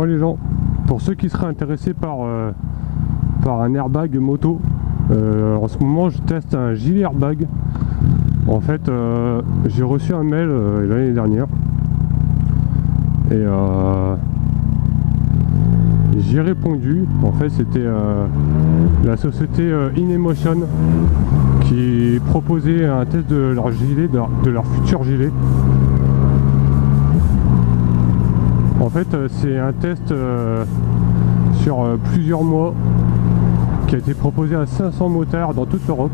Bon les gens, pour ceux qui seraient intéressés par un airbag moto, en ce moment je teste un gilet airbag. En fait j'ai reçu un mail l'année dernière et j'y ai répondu. En fait c'était la société InEmotion qui proposait un test de leur gilet, de leur futur gilet. En fait c'est un test sur plusieurs mois qui a été proposé à 500 motards dans toute l'Europe.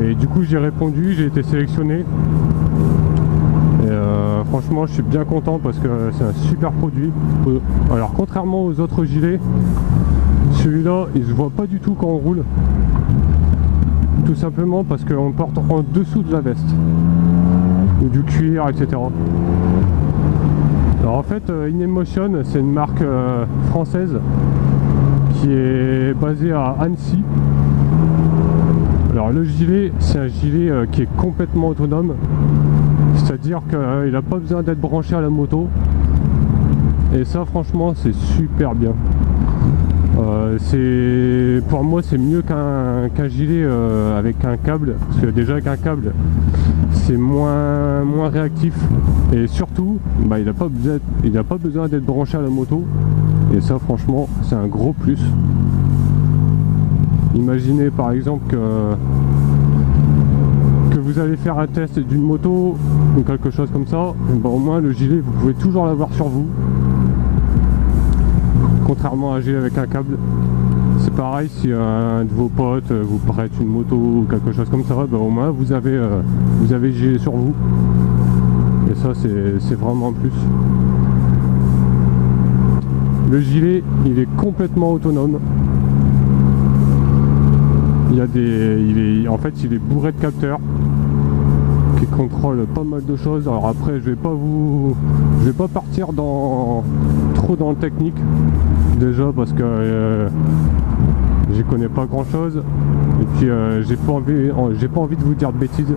Et du coup j'ai répondu, j'ai été sélectionné. Et franchement je suis bien content parce que c'est un super produit. Alors contrairement aux autres gilets, celui-là il se voit pas du tout quand on roule. Tout simplement parce qu'on porte en dessous de la veste. Ou du cuir, etc. Alors en fait InEmotion c'est une marque française qui est basée à Annecy. Alors le gilet c'est un gilet qui est complètement autonome, c'est à dire qu'il n'a pas besoin d'être branché à la moto et ça franchement c'est super bien. Pour moi c'est mieux qu'un gilet avec un câble, parce que déjà avec un câble c'est moins réactif et surtout il n'a pas besoin d'être branché à la moto et ça franchement c'est un gros plus. Imaginez par exemple que vous allez faire un test d'une moto ou quelque chose comme ça, au moins le gilet vous pouvez toujours l'avoir sur vous. Contrairement à un gilet avec un câble, c'est pareil si un de vos potes vous prête une moto ou quelque chose comme ça, au moins vous avez le gilet sur vous. Et ça c'est vraiment un plus. Le gilet il est complètement autonome. En fait il est bourré de capteurs qui contrôlent pas mal de choses. Alors après je vais pas partir trop dans le technique déjà parce que j'y connais pas grand chose et puis j'ai pas envie de vous dire de bêtises.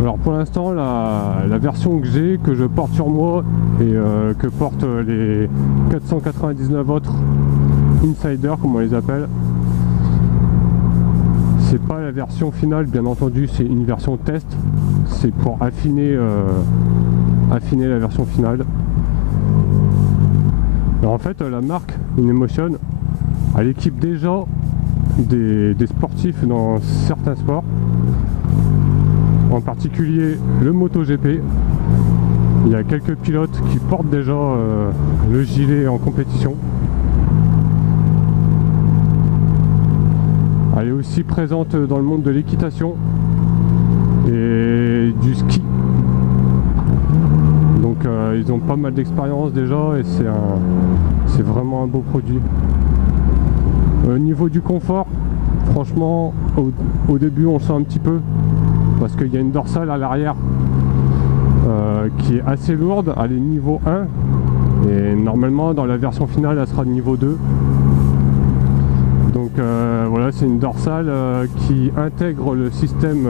Alors pour l'instant la version que je porte sur moi et que portent les 499 autres insiders comme on les appelle, c'est pas la version finale bien entendu, c'est une version test, c'est pour affiner la version finale. Alors en fait la marque InEmotion elle équipe déjà des sportifs dans certains sports, en particulier le MotoGP. Il y a quelques pilotes qui portent déjà le gilet en compétition. Elle est aussi présente dans le monde de l'équitation et du ski. Donc ils ont pas mal d'expérience déjà et c'est vraiment un beau produit. Au niveau du confort, franchement au début on le sent un petit peu parce qu'il y a une dorsale à l'arrière qui est assez lourde, elle est niveau 1 et normalement dans la version finale elle sera de niveau 2. Donc voilà, c'est une dorsale qui intègre le système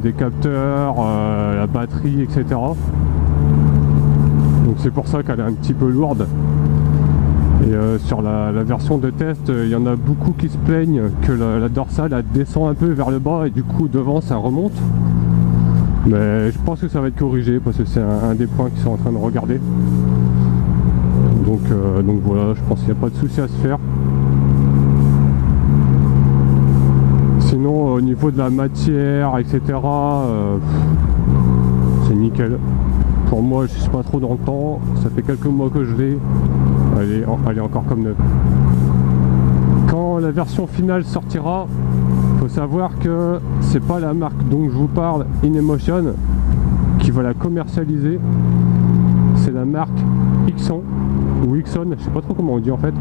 des capteurs, la batterie, etc. Donc c'est pour ça qu'elle est un petit peu lourde. Et sur la version de test, il y en a beaucoup qui se plaignent que la dorsale elle descend un peu vers le bas et du coup devant ça remonte. Mais je pense que ça va être corrigé parce que c'est un des points qu'ils sont en train de regarder. Donc voilà, je pense qu'il n'y a pas de souci à se faire. Sinon au niveau de la matière, etc. C'est nickel. Pour moi je suis pas trop dans le temps, ça fait quelques mois que je l'ai. Elle est encore comme neuve. Quand la version finale sortira, faut savoir que c'est pas la marque dont je vous parle, InEmotion, qui va la commercialiser. C'est la marque Ixon ou Ixon, je sais pas trop comment on dit en fait.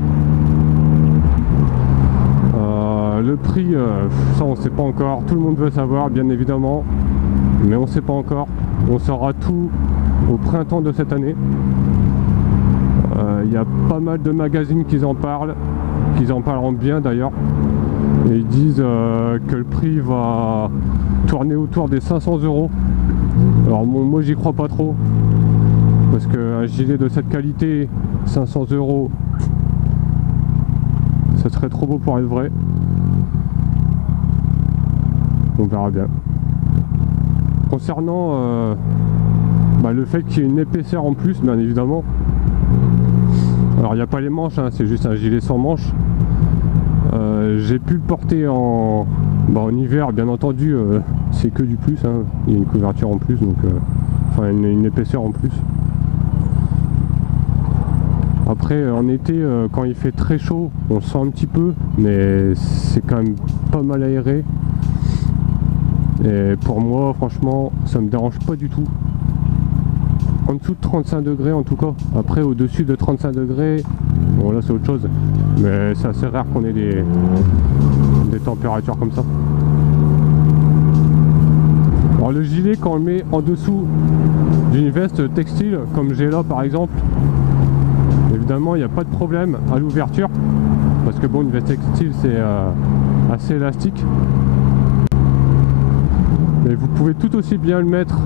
Le prix, ça on sait pas encore. Tout le monde veut savoir, bien évidemment, mais on sait pas encore. On saura tout au printemps de cette année. Il y a pas mal de magazines qui en parlent, qui en parleront bien d'ailleurs. et ils disent que le prix va tourner autour des 500 €. Alors moi j'y crois pas trop, parce qu'un gilet de cette qualité, 500 €, ça serait trop beau pour être vrai. On verra bien. Concernant le fait qu'il y ait une épaisseur en plus, bien évidemment. Alors il n'y a pas les manches, hein, c'est juste un gilet sans manches. J'ai pu le porter en hiver, bien entendu, c'est que du plus, hein. Il y a une couverture en plus, donc enfin une épaisseur en plus. Après en été, quand il fait très chaud, on sent un petit peu, mais c'est quand même pas mal aéré. Et pour moi, franchement, ça me dérange pas du tout. En dessous de 35 degrés en tout cas. Après, au-dessus de 35 degrés, bon là c'est autre chose. Mais c'est assez rare qu'on ait des températures comme ça. Alors le gilet, quand on le met en dessous d'une veste textile, comme j'ai là par exemple, évidemment il n'y a pas de problème à l'ouverture. Parce que bon, une veste textile c'est assez élastique. Mais vous pouvez tout aussi bien le mettre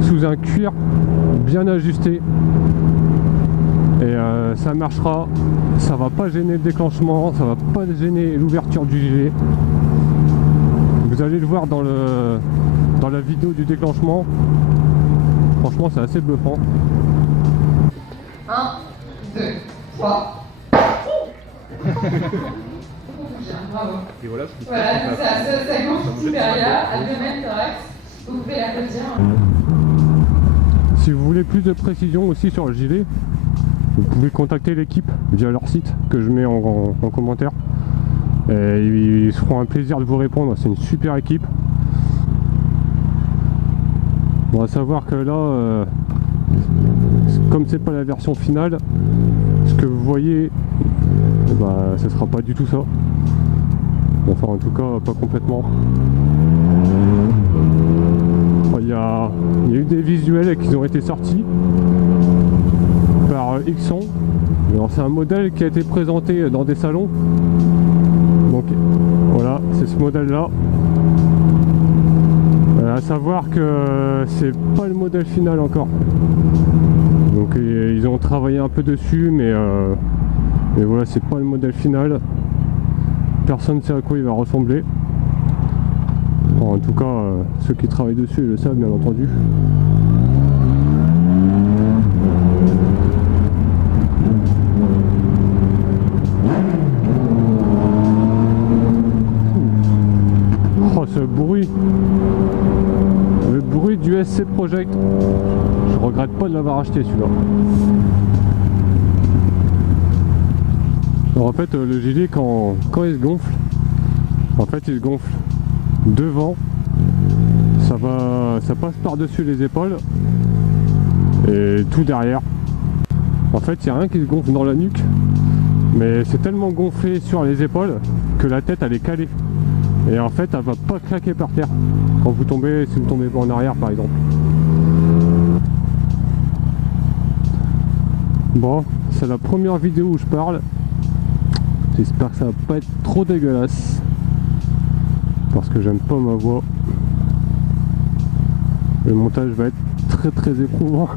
sous un cuir bien ajusté et ça marchera, ça va pas gêner le déclenchement, ça va pas gêner l'ouverture du gilet. Vous allez le voir dans la vidéo du déclenchement, franchement c'est assez bluffant. 1, 2, 3. Bravo. Et voilà, Ça commence supérieur à 2 mètres thorax. Vous pouvez l'applaudir. Si vous voulez plus de précision aussi sur le gilet, vous pouvez contacter l'équipe via leur site que je mets en commentaire. Et ils se feront un plaisir de vous répondre, c'est une super équipe. On va savoir que là, comme c'est pas la version finale, ce que vous voyez, ce sera pas du tout ça. Enfin en tout cas pas complètement. Il y a eu des visuels qui ont été sortis par Xon. Alors c'est un modèle qui a été présenté dans des salons. Donc voilà, c'est ce modèle là. À savoir que c'est pas le modèle final encore. Donc ils ont travaillé un peu dessus, mais voilà, c'est pas le modèle final. Personne ne sait à quoi il va ressembler. En tout cas, ceux qui travaillent dessus le savent, bien entendu. Oh, ce bruit! Le bruit du SC Project. Je regrette pas de l'avoir acheté celui-là. Alors en fait, le gilet, quand il se gonfle, en fait il se gonfle devant, ça passe par-dessus les épaules et tout derrière. En fait, il n'y a rien qui se gonfle dans la nuque, mais c'est tellement gonflé sur les épaules que la tête elle est calée. Et en fait, elle va pas claquer par terre quand vous tombez, si vous tombez en arrière par exemple. Bon, c'est la première vidéo où je parle. J'espère que ça va pas être trop dégueulasse, parce que j'aime pas ma voix. Le montage va être très éprouvant.